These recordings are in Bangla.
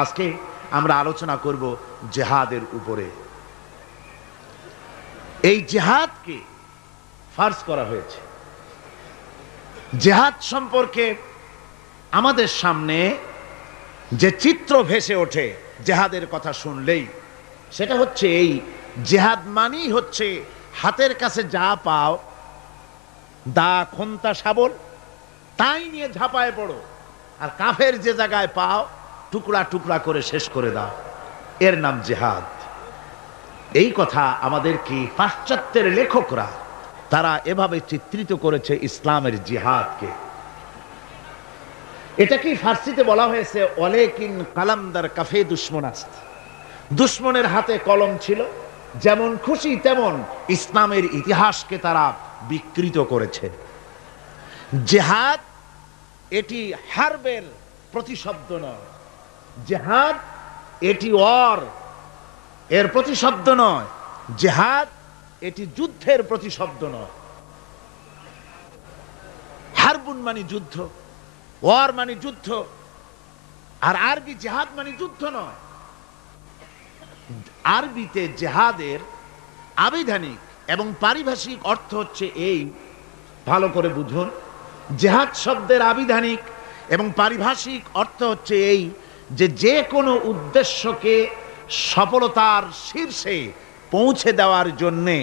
আজকে আমরা আলোচনা করব জিহাদের উপরে। এই জিহাদকে ফার্জ করা হয়েছে। জিহাদ সম্পর্কে আমাদের সামনে যে চিত্র ভেসে ওঠে জিহাদের কথা শুনলেই, সেটা হচ্ছে এই জিহাদ মানেই হচ্ছে হাতের কাছে যা পাও, দা খন্তা শাবল, তাই নিয়ে ঝাঁপায় পড়ো, আর কাফের যে জায়গায় পাও টুকরা টুকরা করে শেষ করে দাও, এর নাম জিহাদ। এই কথা আমাদেরকে পাশ্চাত্যের লেখকরা তারা এভাবে চিত্রিত করেছে ইসলামের জিহাদকে। এটাকে ফার্সিতে বলা হয়েছে ওয়ালাকিন কালামদার কাফে দুশমনাস্ত। দুশমনের হাতে কলম ছিল, যেমন খুশি তেমন ইসলামের ইতিহাসকে তারা বিকৃত করেছে। জিহাদ এটি হারবের প্রতিশব্দ নয়, জিহাদ এটি এর প্রতিশব্দ নয়, জিহাদ এটি যুদ্ধের প্রতিশব্দ নয়। হারবুন মানে যুদ্ধ, ওয়ার মানে যুদ্ধ, আর আরবি জিহাদ মানে যুদ্ধ নয়। আরবিতে জিহাদের আবিধানিক এবং পারিভাষিক অর্থ হচ্ছে এই, ভালো করে বুঝুন। জিহাদ শব্দের আবিধানিক এবং পারিভাষিক অর্থ হচ্ছে এই যে যে কোনো উদ্দেশ্যকে সফলতার শীর্ষে পৌঁছে দেওয়ার জন্যে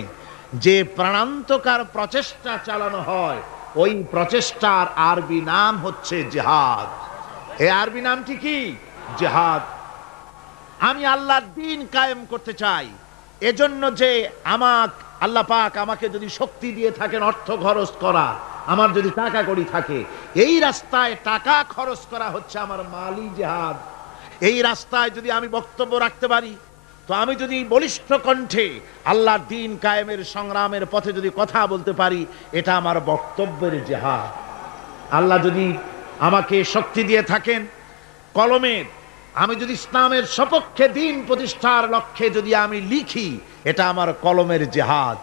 যে প্রাণান্তকার প্রচেষ্টা চালানো হয়, ওই প্রচেষ্টার আরবি নাম হচ্ছে জিহাদ। এই আরবি নামটি কি? জিহাদ। আমি আল্লাহর দ্বীন কায়েম করতে চাই, এজন্য যে আল্লাহ পাক আমাকে যদি শক্তি দিয়ে থাকেন অর্থ খরচ করা, আমার যদি টাকা কড়ি থাকে, এই রাস্তায় টাকা খরচ করা হচ্ছে আমার মালি জিহাদ। এই রাস্তায় যদি আমি বক্তব্য রাখতে পারি, তো আমি যদি বলিষ্ঠ কণ্ঠে আল্লাহর দ্বীন কায়েমের সংগ্রামের পথে যদি কথা বলতে পারি, এটা আমার বক্তব্যের জিহাদ। আল্লাহ যদি আমাকে শক্তি দিয়ে থাকেন কলমের, আমি যদি ইসলামের সপক্ষে দ্বীন প্রতিষ্ঠার লক্ষ্যে যদি আমি লিখি, এটা আমার কলমের জিহাদ,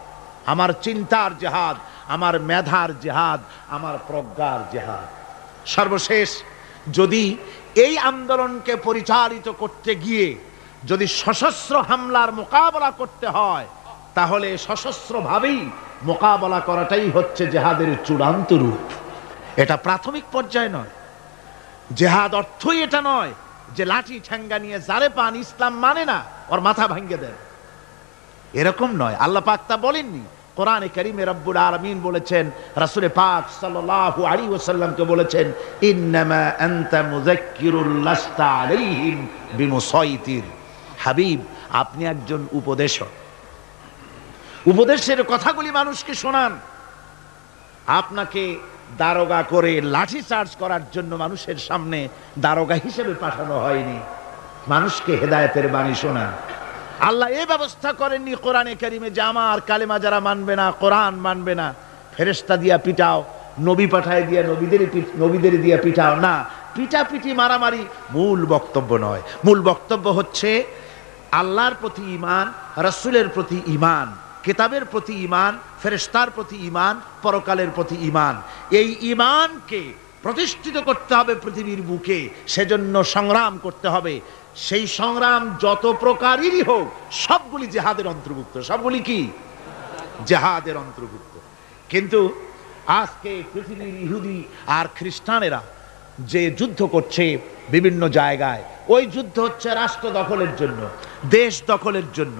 আমার চিন্তার জিহাদ, আমার মেধার জিহাদ, আমার প্রজ্ঞার জিহাদ। সর্বশেষ যদি এই আন্দোলনকে পরিচালিত করতে গিয়ে যদি সশস্ত্র হামলার মোকাবেলা করতে হয়, তাহলে সশস্ত্রভাবেই মোকাবেলা করাটাই হচ্ছে জিহাদের চূড়ান্ত রূপ। এটা প্রাথমিক পর্যায়ে নয়। জিহাদ অর্থই এটা নয় যে লাঠি ঠ্যাঙ্গা নিয়ে যারে পান ইসলাম মানে না ওর মাথা ভাঙ্গে দেন, এরকম নয়। আল্লাহ পাক তা বলেননি। কোরআনে কারীমে রব্বুল আলামিন বলেছেন, রাসূল পাক সাল্লাল্লাহু আলাইহি ওয়াসাল্লামকে বলেছেন, ইন্নামা আনতা মুযাক্কিরুল লাস্তা আলাইহিম বিমুসাইতির। হাবিব, আপনি একজন উপদেশক, উপদেশের কথাগুলি মানুষকে শোনান। আপনাকে দারোগা করে লাঠি চার্জ করার জন্য মানুষের সামনে দারোগা হিসেবে পাঠানো হয়নি, মানুষকে হেদায়েতের বাণী শোনান। আল্লাহ এই ব্যবস্থা করেননি কোরআনে কারীমে যে আমার কালেমা যারা মানবে না, কোরআন মানবে না, ফেরেশতা দিয়া পিটাও, নবী পাঠায় দিয়া নবীদের দিয়া পিটাও। না, পিটাপিটি মারামারি মূল বক্তব্য নয়। মূল বক্তব্য হচ্ছে আল্লাহর প্রতি ঈমান, রাসূলের প্রতি ঈমান, কিতাবের প্রতি ঈমান, ফেরেশতার প্রতি ঈমান, পরকালের প্রতি ঈমান। এই ঈমানকে প্রতিষ্ঠিত করতে হবে পৃথিবীর বুকে, সেজন্য সংগ্রাম করতে হবে। সেই সংগ্রাম যত প্রকারেরই হোক, সবগুলি জিহাদের অন্তর্ভুক্ত। সবগুলি কি? জিহাদের অন্তর্ভুক্ত। কিন্তু আজকে পৃথিবীর ইহুদি আর খ্রিস্টানেরা যে যুদ্ধ করছে বিভিন্ন জায়গায়, ওই যুদ্ধ হচ্ছে রাষ্ট্র দখলের জন্য, দেশ দখলের জন্য।